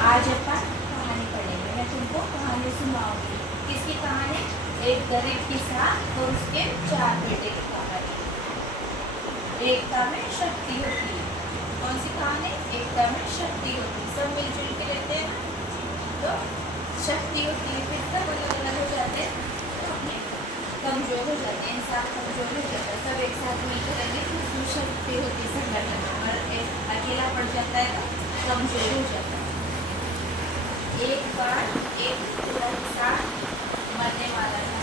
आज अपन कहानी पढ़ेंगे। मैं तुमको कहानी सुनाऊंगी। किसकी कहानी? एक गरीब किसान और उसके 4 बेटे की कहानी। एकता में शक्ति होती है। कौन सी कहानी? एकता में शक्ति होती है। सब मिलजुल के रहते हैं तो शक्ति होती है। फिर सब अलग अलग हो जाते हैं तो अपने कमजोर हो जाते हैं। इंसान कमजोर हो जाता है। सब एक साथ मिलकर रहने की उसमें शक्ति होती है संगठन में। अगर अकेला पड़ जाता है तो कमजोर हो जाता है। एक बार एक बूढ़ा किसान मरने वाला था।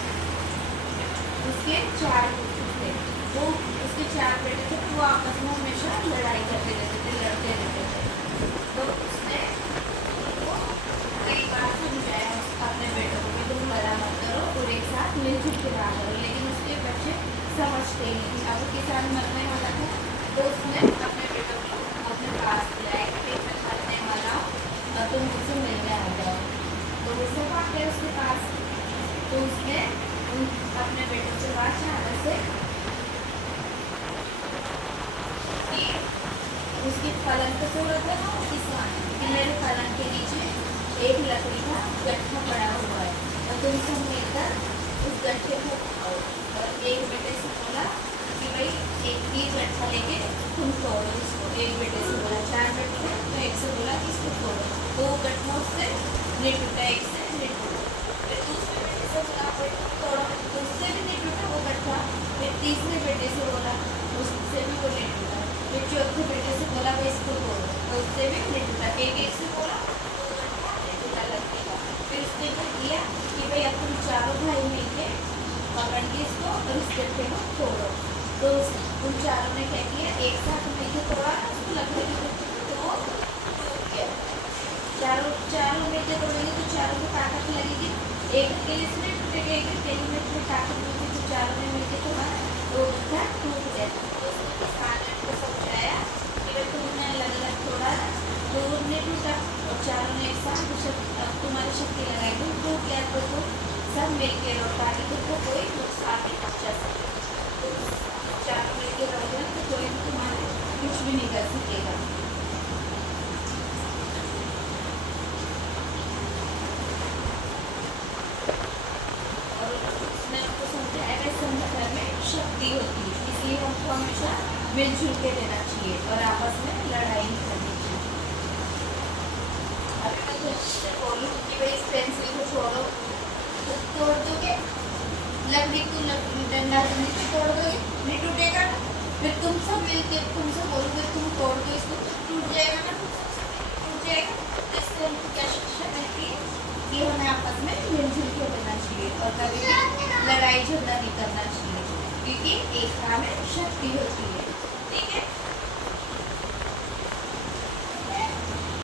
उसके 4 बेटे थे। वो उसके 4 बेटे थे। वो आपस में हमेशा लड़ाई करते रहते थे, लड़ते रहते थे। तो उसने वो कई बार समझाया अपने बेटों को कि तुम लड़ा मत करो और एक साथ मिलजुल के रहा करो, लेकिन उसके बच्चे समझते ही नहीं। अब किसान मरने वाला था तो उसने अपने बेटों को अपने पास बुलाया कि मैं मरने वाला हूँ, तुम मुझसे मिलने आ जाओ। तो वो सब आ गए उसके पास। तो उसने अपने बेटों से बात चाहा से कि उसकी पलंग पे सो रहा था ना किसान कि मेरे पलंग के नीचे एक लकड़ी का गट्ठा पड़ा हुआ है और तुम सब मिलकर उस गट्ठे को उठाओ। और एक बेटे से बोला कि भाई एक ही गट्ठा लेके तुम तोड़ो इसको। एक बेटे से बोला, 4 बेटे थे तो एक से बोला कि इसको तोड़ो। तो गट्ठा उससे नहीं टूटा, एक से नहीं टूटा। फिर दूसरे बेटे से बोला तोड़ो, तो उससे भी नहीं टूटा वो गट्ठा। फिर तीसरे बेटे से बोला, उससे भी वो नहीं टूटा। फिर चौथे बेटे से बोला भाई इसको तोड़ो, तो उससे भी नहीं टूटा। एक एक से बोला तो गट्ठा नहीं टूटा लकड़ी का। फिर उसने क्या किया कि भाई अब तुम चारों भाई मिलके पकड़ के इसको और इस गट्ठे को तोड़ो। तो उन चारों ने क्या किया, एक साथ मिलके तोड़ा उसको लकड़ी के गट्ठे को, तो वो टूट गया। चारों मिलके तोड़ेंगे तो चारों को ताकत लगेगी। एक अकेले से नहीं टूटेगा, एक अकेले में फिर ताकत मिलती तो चारों ने मिलके तोड़ा तो गट्ठा टूट गया। तो उसने किसान ने उनको समझाया कि भाई तुमने अलग अलग तोड़ा तो वो नहीं टूटा और चारों ने एक साथ तुम्हारी शक्ति लगाई तो टूट गया। तो तुम सब मिलके रहो ताकि तुमको कोई नुकसान नहीं पहुँचा सके। तो चारों मिलके रहोगे तो कोई भी तुम्हारे कुछ भी नहीं कर सकेगा। और उसने उनको समझाया कि संगठन में शक्ति होती है, इसलिए हमको हमेशा मिलजुल के रहना चाहिए और आपस में लड़ाई नहीं करनी चाहिए। अभी मैं तुमसे बोलूँ कि भाई इस पेंसिल को छोड़ो तो तोड़ दोगे, लकड़ी को डंडा से नीचे तोड़ दोगे, नहीं टूटेगा ना। फिर तुम सब मिलके तुमसे बोलोगे तुम तोड़ दो इसको, तो टूट जाएगा ना, टूट जाएगा। इससे हमको क्या शिक्षा मिलती है कि हमें आपस में मिलजुल के रहना चाहिए और कभी भी लड़ाई झगड़ा नहीं करना चाहिए, क्योंकि एकता में शक्ति होती है। ठीक है।